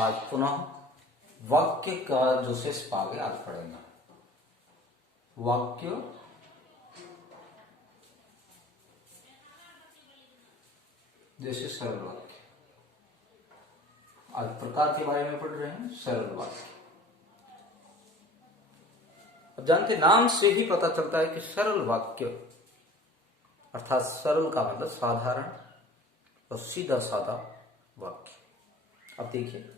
आज पुनः वाक्य का जो शेष भाग है आज पढ़ेंगे। वाक्य जैसे सरल वाक्य, आज प्रकार के बारे में पढ़ रहे हैं। सरल वाक्य, अब जानते नाम से ही पता चलता है कि सरल वाक्य अर्थात सरल का मतलब साधारण और सीधा साधा वाक्य। अब देखिए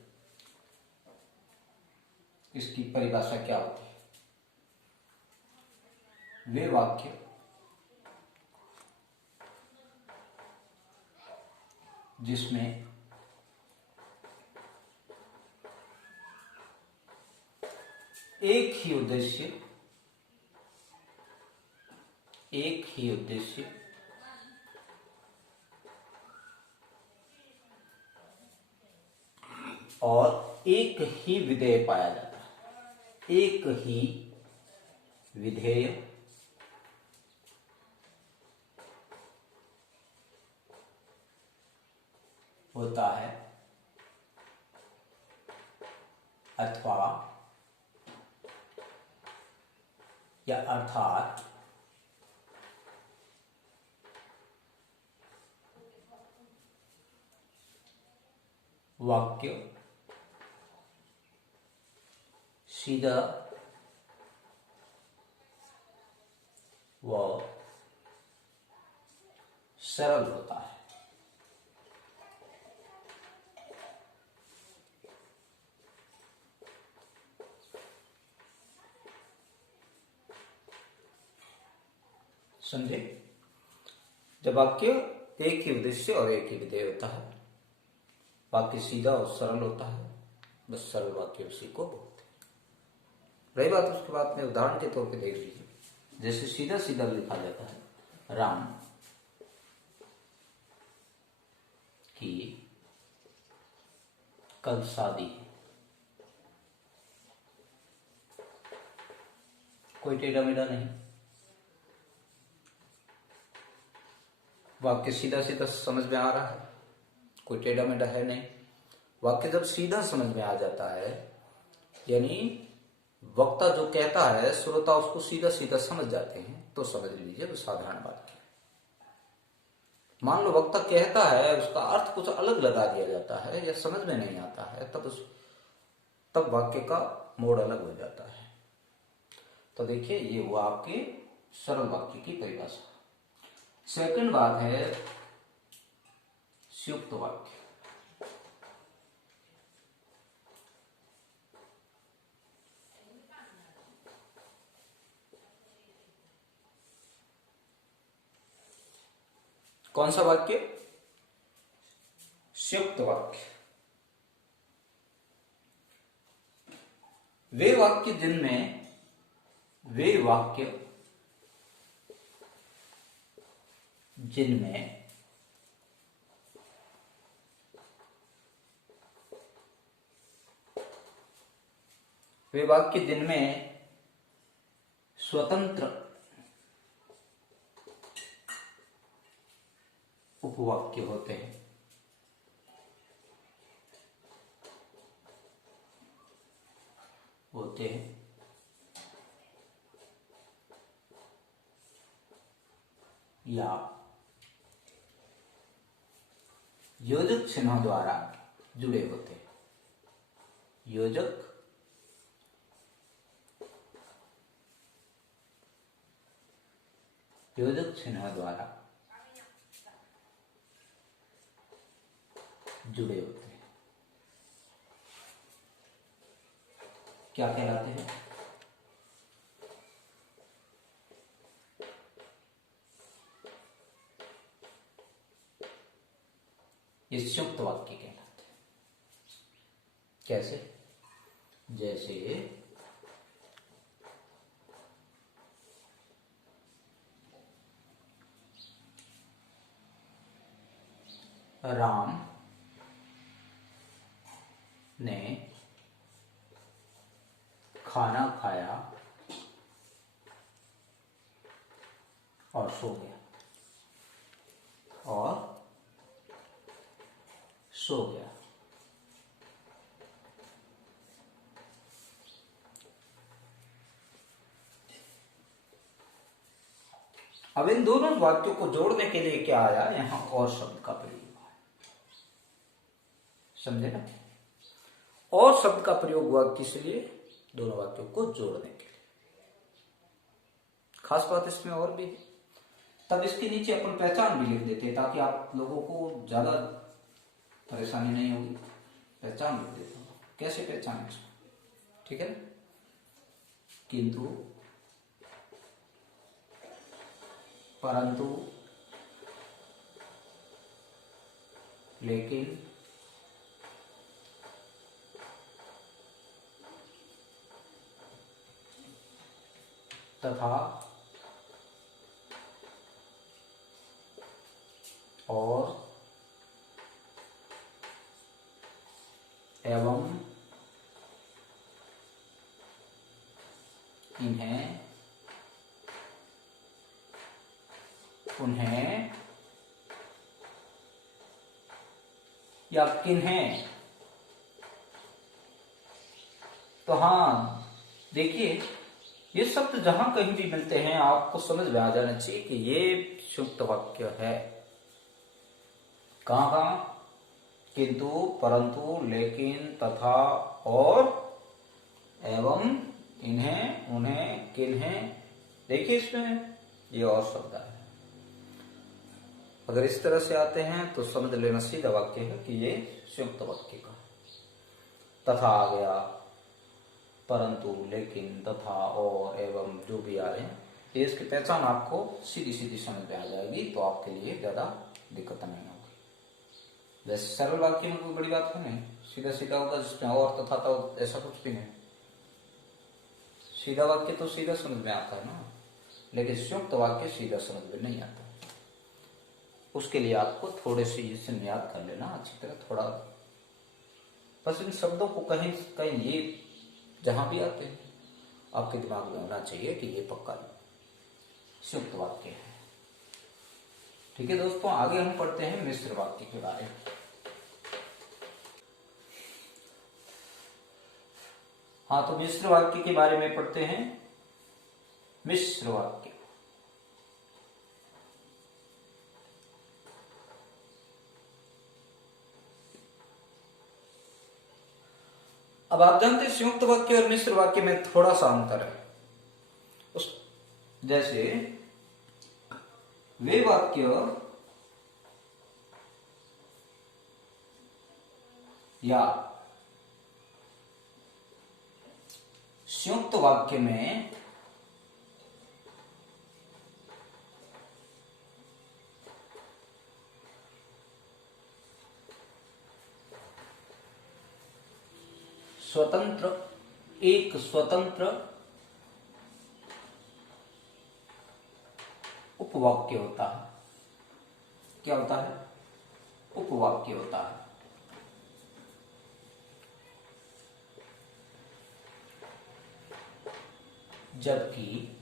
इसकी परिभाषा क्या होती है। वे वाक्य जिसमें एक ही उद्देश्य और एक ही विधेय पाया जाता है। एक ही विधेय होता है अथवा या अर्थात वाक्य सीधा व सरल होता है। समझे? जब वाक्य एक ही उद्देश्य और एक ही विधेय होता है, वाक्य सीधा और सरल होता है, बस सरल वाक्य उसी को बोलते हैं। रही बात उसके बाद में उदाहरण के तौर पे देख लीजिए, जैसे सीधा सीधा लिखा जाता है राम की कल शादी है, कोई टेढ़ा मेढ़ा नहीं, वाक्य सीधा सीधा समझ में आ रहा है, कोई टेढ़ा मेढ़ा है नहीं। वाक्य जब सीधा समझ में आ जाता है, यानी वक्ता जो कहता है श्रोता उसको सीधा सीधा समझ जाते हैं, तो समझ लीजिए वो साधारण वाक्य। मान लो वक्ता कहता है, उसका अर्थ कुछ अलग लगा दिया जाता है या समझ में नहीं आता है, तब वाक्य का मोड़ अलग हो जाता है। तो देखिए ये हुआ आपके सरल वाक्य की परिभाषा। सेकंड बात है संयुक्त वाक्य। कौन सा वाक्य? संयुक्त वाक्य। वे वाक्य जिनमें स्वतंत्र उपवाक्य होते हैं, या योजक चिन्हों द्वारा जुड़े होते हैं। योजक चिन्ह द्वारा जुड़े होते हैं। क्या कहलाते हैं? ये संयुक्त वाक्य कहलाते हैं। कैसे? जैसे राम ने खाना खाया और सो गया, अब इन दोनों वाक्यों को जोड़ने के लिए क्या आया, यहां और शब्द का प्रयोग हुआ, समझे ना। और शब्द का प्रयोग हुआ किस लिए, दोनों वाक्यों को जोड़ने के लिए। खास बात इसमें और भी है, तब इसके नीचे अपन पहचान भी लिख देते हैं ताकि आप लोगों को ज्यादा परेशानी नहीं होगी। पहचान लिख देता हूं, कैसे पहचान इसको, ठीक है ना। किंतु, परंतु, लेकिन, तथा, और, एवं, इन्हें, उन्हें, या किन्हें। तो हाँ देखिए, ये शब्द जहां कहीं भी मिलते हैं आपको समझ में आ जाना चाहिए कि ये संयुक्त वाक्य है। कहां कहां, किंतु, परंतु, लेकिन, तथा, और, एवं, इन्हें, उन्हें, किन्हें। देखिए इसमें ये और शब्द है। अगर इस तरह से आते हैं तो समझ लेना सीधा वाक्य है कि ये संयुक्त वाक्य का। तथा आ गया, परंतु, लेकिन, तथा, और, एवं, जो भी आ रहे हैं, ये इसकी पहचान आपको सीधी सीधी समझ में आ जाएगी, तो आपके लिए ज्यादा दिक्कत नहीं होगी। वैसे सरल वाक्य में कोई बड़ी बात है नहीं, सीधा सीधा होगा, जिसमें और, तथा, तो ऐसा कुछ भी नहीं। सीधा वाक्य तो सीधा समझ में आता है ना, लेकिन संयुक्त वाक्य सीधा समझ में नहीं आता। उसके लिए आपको थोड़े से इसे याद कर लेना अच्छी तरह, थोड़ा बस इन शब्दों को कहीं कहीं ये जहां भी आते हैं आपके दिमाग में होना चाहिए कि ये पक्का संयुक्त वाक्य है। ठीक है दोस्तों, आगे हम पढ़ते हैं मिश्र वाक्य के बारे में। हाँ, तो मिश्र वाक्य के बारे में पढ़ते हैं। मिश्र वाक्य, अब आप जानते हैं संयुक्त वाक्य और मिश्र वाक्य में थोड़ा सा अंतर है। उस जैसे वे वाक्य या संयुक्त वाक्य में एक स्वतंत्र उपवाक्य होता है। क्या होता है, उपवाक्य होता है। जबकि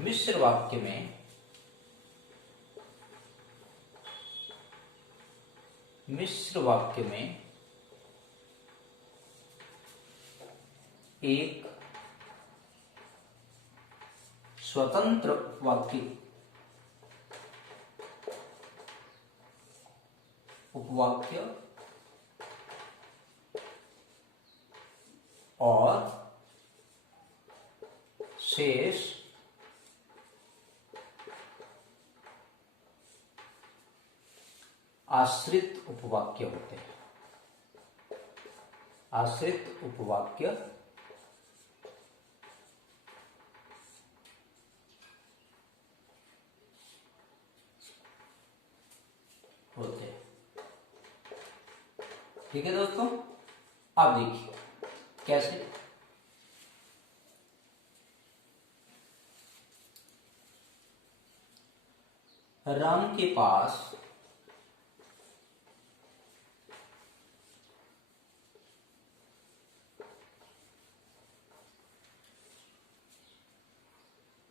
मिश्र वाक्य में एक स्वतंत्र वाक्य उपवाक्य और शेष आश्रित उपवाक्य होते हैं। आश्रित उपवाक्य होते हैं। ठीक है दोस्तों, आप देखिए कैसे। राम के पास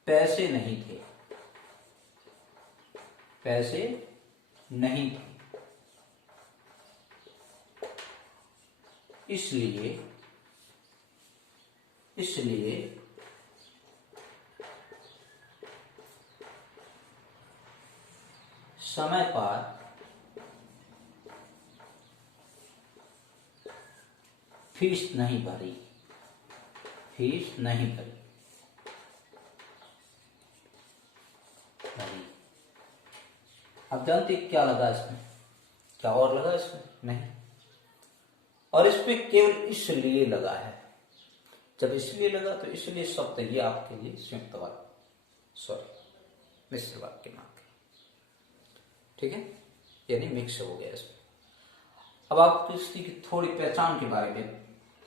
पैसे नहीं थे, पैसे नहीं थे, इसलिए समय पर फीस नहीं भरी, फीस नहीं भरी। अब जानते क्या लगा इसमें, क्या और लगा इसमें? नहीं। और इसमें केवल इसलिए लगा है। जब इसलिए लगा तो इसलिए शब्द ये आपके लिए संयुक्त वाक्य, सॉरी मिश्र वाक्य मान के, ठीक है, यानी मिक्स हो गया इसमें। अब आप इसकी थोड़ी पहचान के बारे में,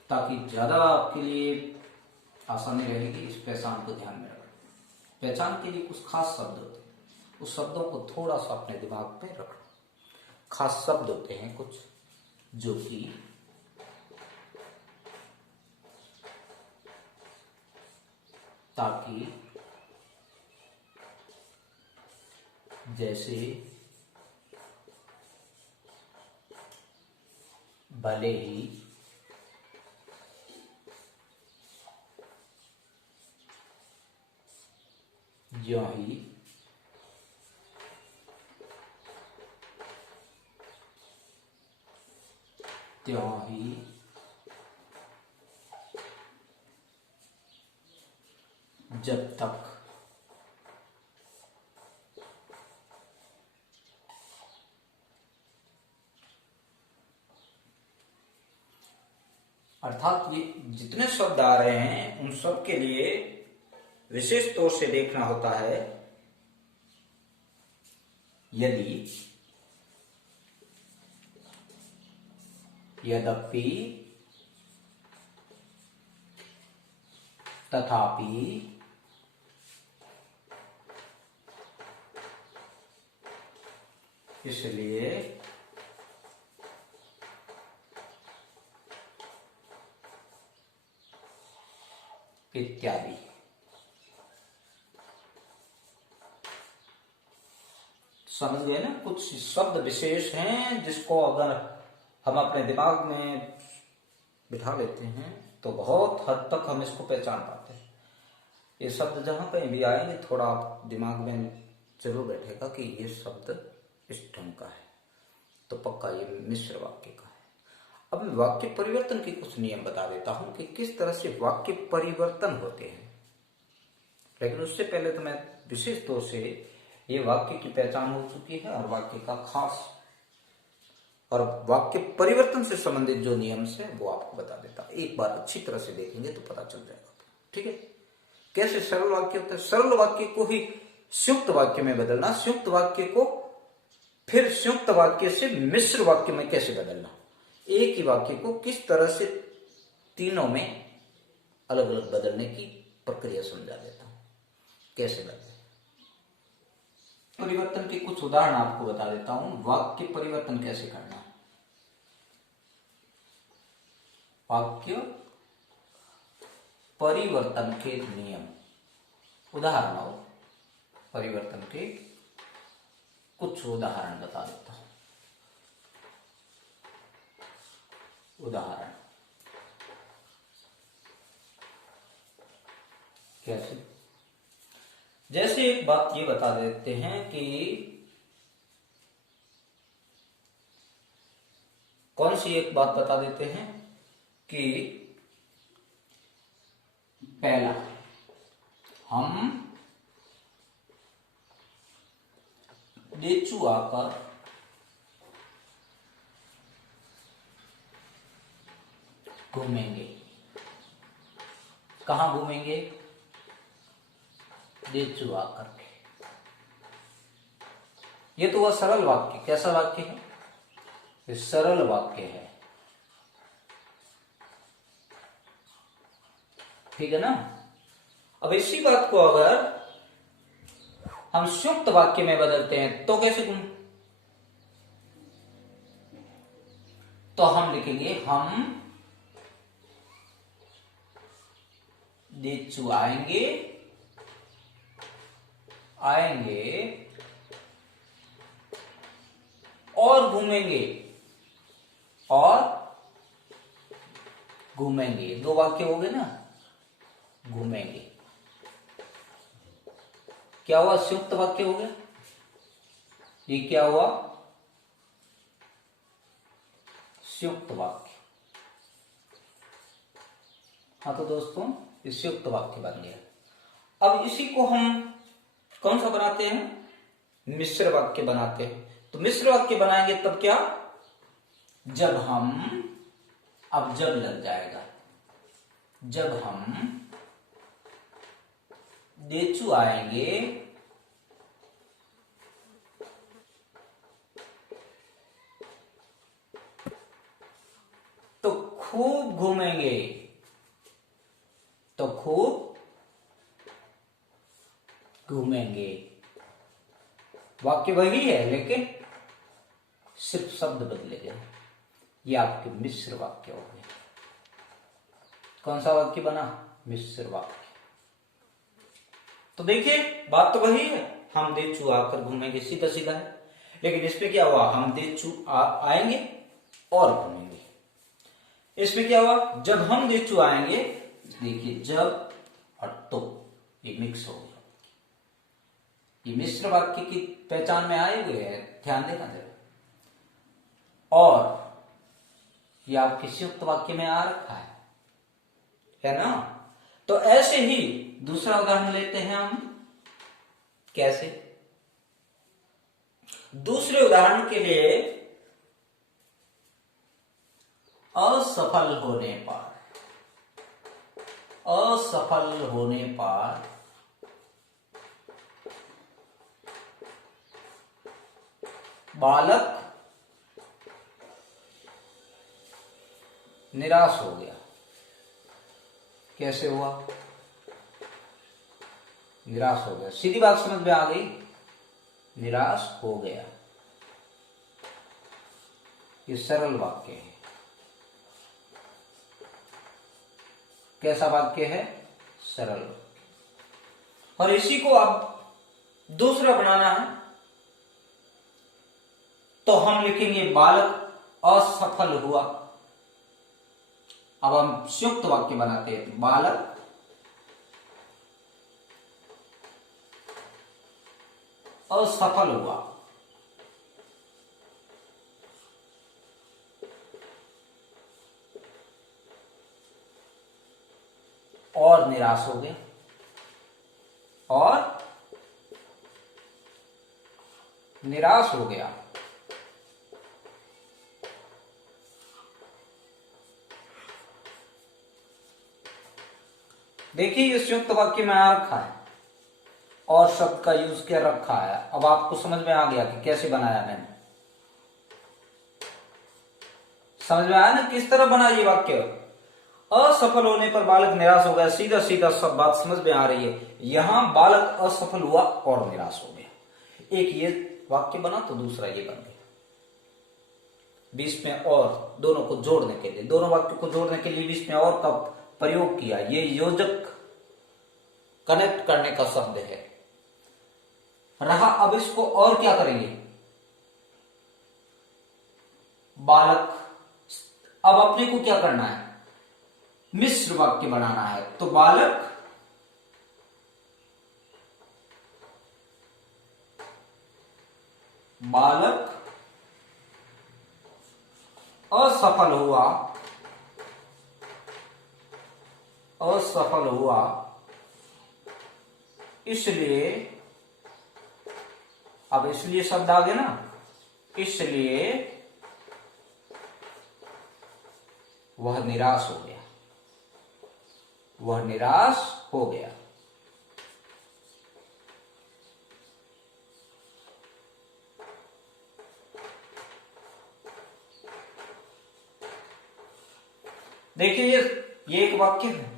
ताकि ज्यादा आपके लिए आसानी रहेगी, इस पहचान को ध्यान में रखना। पहचान के लिए कुछ खास शब्द होते हैं, उस शब्दों को थोड़ा सा अपने दिमाग पे रखना। खास शब्द होते हैं कुछ जो कि ताकि, जैसे भले ही, ज्यों ही, त्यों ही, जब तक, अर्थात ये जितने शब्द आ रहे हैं उन सब के लिए विशेष तौर से देखना होता है यदि, यद्यपि, तथापि, इसलिए, इत्यादि। समझ गए ना? कुछ शब्द विशेष हैं जिसको अगर हम अपने दिमाग में बिठा लेते हैं तो बहुत हद तक हम इसको पहचान पाते हैं। ये शब्द जहां कहीं भी आएंगे थोड़ा आप दिमाग में जरूर बैठेगा कि ये शब्द इस ढंग का है, तो पक्का ये मिश्र वाक्य का है। अब मैं वाक्य परिवर्तन के कुछ नियम बता देता हूं कि किस तरह से वाक्य परिवर्तन होते हैं। लेकिन उससे पहले तो मैं विशेष तौर से ये वाक्य की पहचान हो चुकी है और वाक्य का खास और वाक्य परिवर्तन से संबंधित जो नियम है वो आपको बता देता। एक बार अच्छी तरह से देखेंगे तो पता चल जाएगा, ठीक है। कैसे सरल वाक्य होता है, सरल वाक्य को ही संयुक्त वाक्य में बदलना, संयुक्त वाक्य को फिर संयुक्त वाक्य से मिश्र वाक्य में कैसे बदलना, एक ही वाक्य को किस तरह से तीनों में अलग अलग बदलने की प्रक्रिया समझा देता हूं, कैसे बदले। परिवर्तन के कुछ उदाहरण आपको बता देता हूं, वाक्य परिवर्तन कैसे करना। वाक्य परिवर्तन के नियम, उदाहरण और परिवर्तन के कुछ उदाहरण बता देता हूं। उदाहरण कैसे? जैसे एक बात ये बता देते हैं कि कौन सी एक बात बता देते हैं कि पहला, हम डेचू आकर घूमेंगे। कहां घूमेंगे? डेचू आकर के। ये तो वह सरल वाक्य, कैसा वाक्य है? ये सरल वाक्य है, ठीक है ना। अब इसी बात को अगर हम संयुक्त वाक्य में बदलते हैं तो कैसे घूम, तो हम लिखेंगे हम डेचू आएंगे, आएंगे और घूमेंगे, और घूमेंगे। दो वाक्य हो गए ना, घूमेंगे। क्या हुआ? संयुक्त वाक्य हो गया। ये क्या हुआ? संयुक्त वाक्य। हाँ तो दोस्तों ये संयुक्त वाक्य बन गया। अब इसी को हम कौन सा बनाते हैं? मिश्र वाक्य बनाते हैं। तो मिश्र वाक्य बनाएंगे तब क्या? जब हम, अब जब लग जाएगा, जब हम देचु आएंगे तो खूब घूमेंगे, तो खूब घूमेंगे। वाक्य वही है लेकिन सिर्फ शब्द बदले गए। ये आपके मिश्र वाक्य हो गए। कौन सा वाक्य बना? मिश्र वाक्य। तो देखिए बात तो वही है, हम देचु आकर घूमेंगे, सीधा सीधा है। लेकिन इसमें क्या हुआ? हम देचु आएंगे और घूमेंगे। इसमें क्या हुआ? जब हम देचु आएंगे, देखिए जब और तो, ये मिक्स हो गया। ये मिश्र वाक्य की पहचान में आए हुए हैं, ध्यान देना जरा। और ये आपके संयुक्त वाक्य में आ रखा है ना? तो ऐसे ही दूसरा उदाहरण लेते हैं हम। कैसे? दूसरे उदाहरण के लिए, असफल होने पर, असफल होने पर बालक निराश हो गया। कैसे हुआ? निराश हो गया। सीधी बात समझ में आ गई? निराश हो गया। ये सरल वाक्य है। कैसा वाक्य है? सरल। और इसी को अब दूसरा बनाना है तो हम लिखेंगे बालक असफल हुआ। अब हम संयुक्त वाक्य बनाते हैं। बालक असफल हुआ। और निराश हो गया। और निराश हो गया। देखिए ये संयुक्त वाक्य में आ रखा है और शब्द का यूज क्या रखा है। अब आपको समझ में आ गया कि कैसे बनाया मैंने। समझ में आया ना किस तरह बना ये वाक्य? असफल होने पर बालक निराश हो गया। सीधा सीधा सब बात समझ में आ रही है। यहां बालक असफल हुआ और निराश हो गया। एक ये वाक्य बना तो दूसरा ये बन गया। बीच में और दोनों को जोड़ने के लिए, दोनों वाक्य को जोड़ने के लिए बीच में और का प्रयोग किया। ये योजक कनेक्ट करने का शब्द है रहा। अब इसको और क्या करेंगे? बालक, अब अपने को क्या करना है? मिश्र वाक्य बनाना है। तो बालक असफल हुआ, असफल हुआ इसलिए, अब इसलिए शब्द आ गया ना, इसलिए वह निराश हो गया। वह निराश हो गया। देखिए ये एक वाक्य है।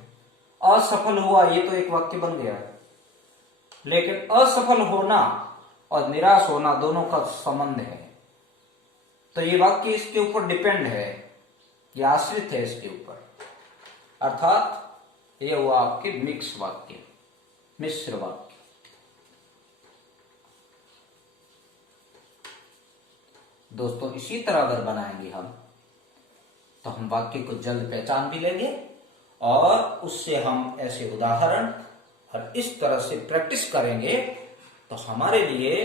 असफल हुआ, ये तो एक वाक्य बन गया। लेकिन असफल होना और निराश होना दोनों का संबंध है। तो ये वाक्य इसके ऊपर डिपेंड है, ये आश्रित है इसके ऊपर। अर्थात ये हुआ आपके मिक्स वाक्य, मिश्र वाक्य। दोस्तों इसी तरह अगर बनाएंगे हम तो हम वाक्य को जल्द पहचान भी लेंगे और उससे हम ऐसे उदाहरण और इस तरह से प्रैक्टिस करेंगे तो हमारे लिए